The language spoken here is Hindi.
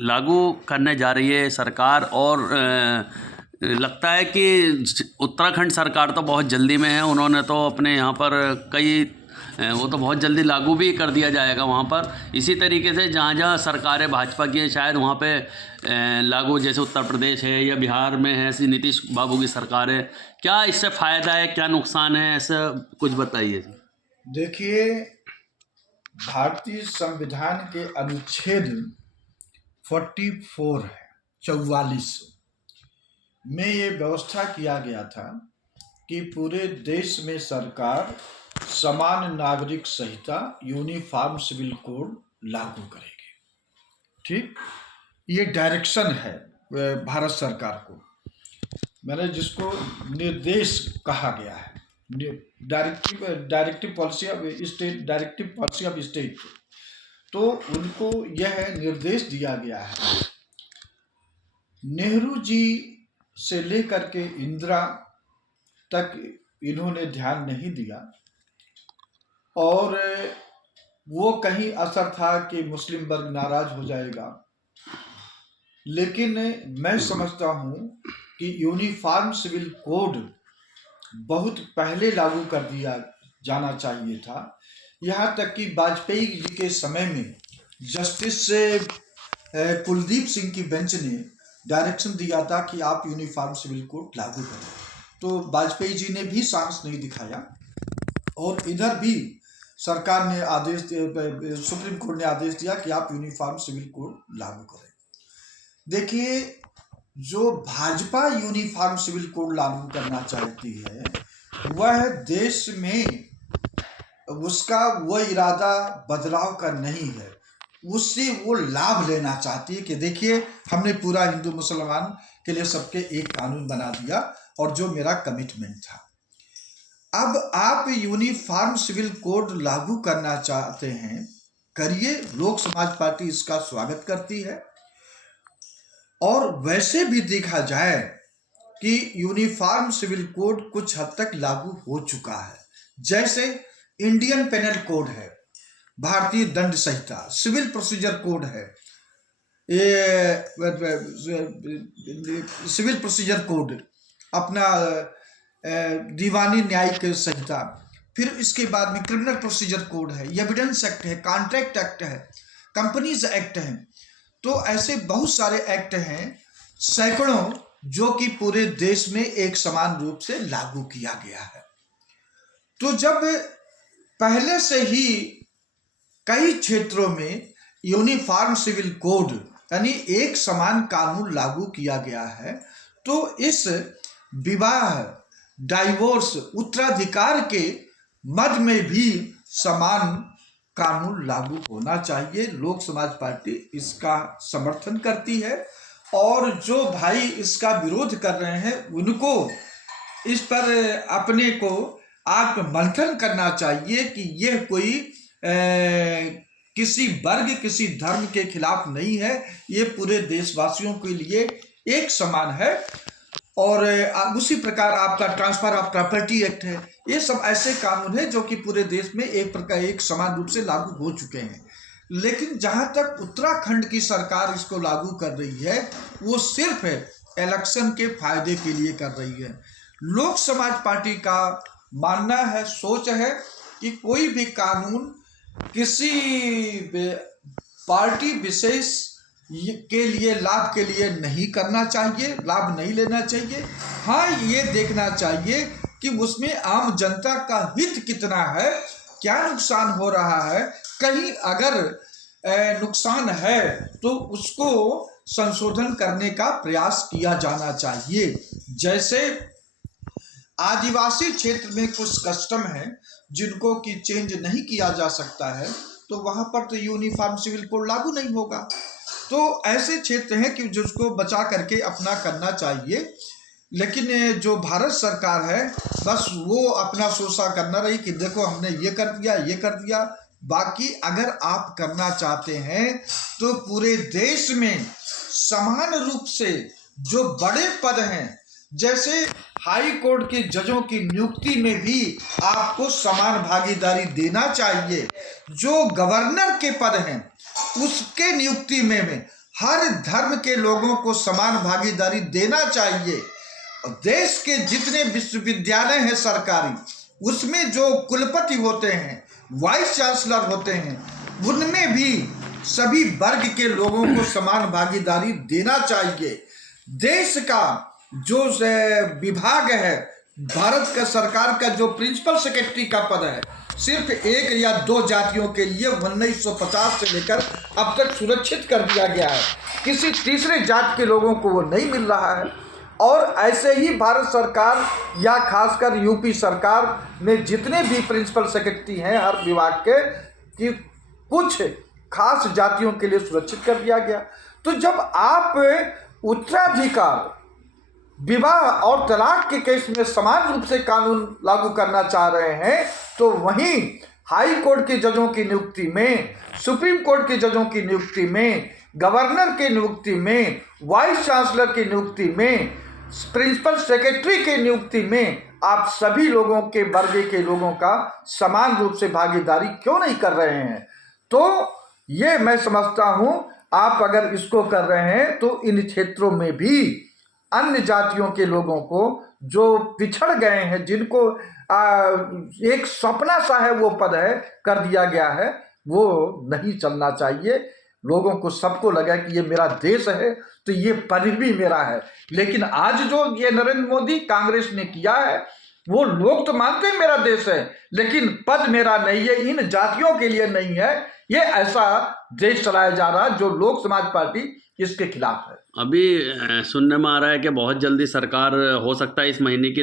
लागू करने जा रही है सरकार और लगता है कि उत्तराखंड सरकार तो बहुत जल्दी में है। उन्होंने तो अपने यहाँ पर कई वो तो बहुत जल्दी लागू भी कर दिया जाएगा वहाँ पर। इसी तरीके से जहाँ जहाँ सरकारें भाजपा की हैं शायद वहाँ पे लागू, जैसे उत्तर प्रदेश है या बिहार में है, ऐसी नीतीश बाबू की सरकार है। क्या इससे फ़ायदा है, क्या नुकसान है, ऐसा कुछ बताइए। देखिए, भारतीय संविधान के अनुच्छेद 44 है 44 में ये व्यवस्था किया गया था कि पूरे देश में सरकार समान नागरिक संहिता यूनिफॉर्म सिविल कोड लागू करेगी। ठीक, ये डायरेक्शन है भारत सरकार को, मैंने जिसको निर्देश कहा गया है, directive policy of state, directive policy of state. तो उनको यह निर्देश दिया गया है। नेहरू जी से लेकर के इंदिरा तक इन्होंने ध्यान नहीं दिया और वो कहीं असर था कि मुस्लिम वर्ग नाराज हो जाएगा, लेकिन मैं समझता हूं कि यूनिफॉर्म सिविल कोड बहुत पहले लागू कर दिया जाना चाहिए था। यहाँ तक कि वाजपेयी जी के समय में जस्टिस कुलदीप सिंह की बेंच ने डायरेक्शन दिया था कि आप यूनिफॉर्म सिविल कोड लागू करें, तो वाजपेयी जी ने भी साहस नहीं दिखाया और इधर भी सरकार ने आदेश, सुप्रीम कोर्ट ने आदेश दिया कि आप यूनिफॉर्म सिविल कोड लागू करें। देखिए, जो भाजपा यूनिफॉर्म सिविल कोड लागू करना चाहती है वह देश में उसका वह इरादा बदलाव का नहीं है, उससे वो लाभ लेना चाहती है कि देखिए हमने पूरा हिंदू मुसलमान के लिए सबके एक कानून बना दिया और जो मेरा कमिटमेंट था। अब आप यूनिफॉर्म सिविल कोड लागू करना चाहते हैं, करिए, लोक समाज पार्टी इसका स्वागत करती है। और वैसे भी देखा जाए कि यूनिफॉर्म सिविल कोड कुछ हद तक लागू हो चुका है। जैसे इंडियन पेनल कोड है, भारतीय दंड संहिता, सिविल प्रोसीजर कोड है, ये सिविल प्रोसीजर कोड, अपना दीवानी न्यायिक संहिता, फिर इसके बाद में क्रिमिनल प्रोसीजर कोड है, एविडेंस एक्ट है, कॉन्ट्रैक्ट एक्ट है, कंपनीज एक्ट है। तो ऐसे बहुत सारे एक्ट हैं, सैकड़ों, जो कि पूरे देश में एक समान रूप से लागू किया गया है। तो जब पहले से ही कई क्षेत्रों में यूनिफॉर्म सिविल कोड यानी एक समान कानून लागू किया गया है, तो इस विवाह, डाइवोर्स, उत्तराधिकार के मद में भी समान कानून लागू होना चाहिए। लोक समाज पार्टी इसका समर्थन करती है और जो भाई इसका विरोध कर रहे हैं उनको इस पर अपने को आत्ममंथन करना चाहिए कि यह कोई किसी वर्ग, किसी धर्म के खिलाफ नहीं है, ये पूरे देशवासियों के लिए एक समान है। और उसी प्रकार आपका ट्रांसफर ऑफ प्रॉपर्टी एक्ट है, ये सब ऐसे कानून हैं जो कि पूरे देश में एक प्रकार एक समान रूप से लागू हो चुके हैं। लेकिन जहां तक उत्तराखंड की सरकार इसको लागू कर रही है, वो सिर्फ इलेक्शन के फायदे के लिए कर रही है। लोक समाज पार्टी का मानना है, सोच है कि कोई भी कानून किसी पार्टी विशेष के लिए, लाभ के लिए नहीं करना चाहिए, लाभ नहीं लेना चाहिए। हाँ, ये देखना चाहिए कि उसमें आम जनता का हित कितना है, क्या नुकसान हो रहा है। कहीं अगर नुकसान है तो उसको संशोधन करने का प्रयास किया जाना चाहिए। जैसे आदिवासी क्षेत्र में कुछ कस्टम है जिनको कि चेंज नहीं किया जा सकता है, तो वहां पर तो यूनिफॉर्म सिविल कोड लागू नहीं होगा। तो ऐसे क्षेत्र हैं कि जिसको बचा करके अपना करना चाहिए। लेकिन जो भारत सरकार है, बस वो अपना सोचा करना रही कि देखो हमने ये कर दिया, ये कर दिया। बाकी अगर आप करना चाहते हैं तो पूरे देश में समान रूप से जो बड़े पद हैं, जैसे हाई कोर्ट के जजों की नियुक्ति में भी आपको समान भागीदारी देना चाहिए। जो गवर्नर के पद हैं उसके नियुक्ति में हर धर्म के लोगों को समान भागीदारी देना चाहिए। देश के जितने विश्वविद्यालय हैं सरकारी, उसमें जो कुलपति होते हैं, वाइस चांसलर होते हैं, उनमें भी सभी वर्ग के लोगों को समान भागीदारी देना चाहिए। देश का जो विभाग है, भारत का सरकार का जो प्रिंसिपल सेक्रेटरी का पद है, सिर्फ 1 या 2 जातियों के लिए 1950 से लेकर अब तक सुरक्षित कर दिया गया है। किसी तीसरे जात के लोगों को वो नहीं मिल रहा है। और ऐसे ही भारत सरकार या खासकर यूपी सरकार में जितने भी प्रिंसिपल सेक्रेटरी हैं हर विभाग के, कि कुछ खास जातियों के लिए सुरक्षित कर दिया गया। तो जब आप उत्तराधिकार, विवाह और तलाक के केस में समान रूप से कानून लागू करना चाह रहे हैं, तो वहीं हाई कोर्ट के जजों की नियुक्ति में, सुप्रीम कोर्ट के जजों की नियुक्ति में, गवर्नर के नियुक्ति में, वाइस चांसलर की नियुक्ति में, प्रिंसिपल सेक्रेटरी के नियुक्ति में आप सभी लोगों के वर्ग के लोगों का समान रूप से भागीदारी क्यों नहीं कर रहे हैं? तो ये मैं समझता हूं, आप अगर इसको कर रहे हैं तो इन क्षेत्रों में भी अन्य जातियों के लोगों को जो पिछड़ गए हैं, जिनको एक सपना सा है वो पद है, कर दिया गया है, वो नहीं चलना चाहिए। लोगों को सबको लगा कि ये मेरा देश है तो ये पद भी मेरा है। लेकिन आज जो ये नरेंद्र मोदी कांग्रेस ने किया है, वो लोग तो मानते हैं मेरा देश है, लेकिन पद मेरा नहीं है, इन जातियों के लिए नहीं है। ये ऐसा देश चलाया जा रहा है जो लोक समाज पार्टी इसके खिलाफ है। अभी सुनने में आ रहा है कि बहुत जल्दी सरकार हो सकता है इस महीने की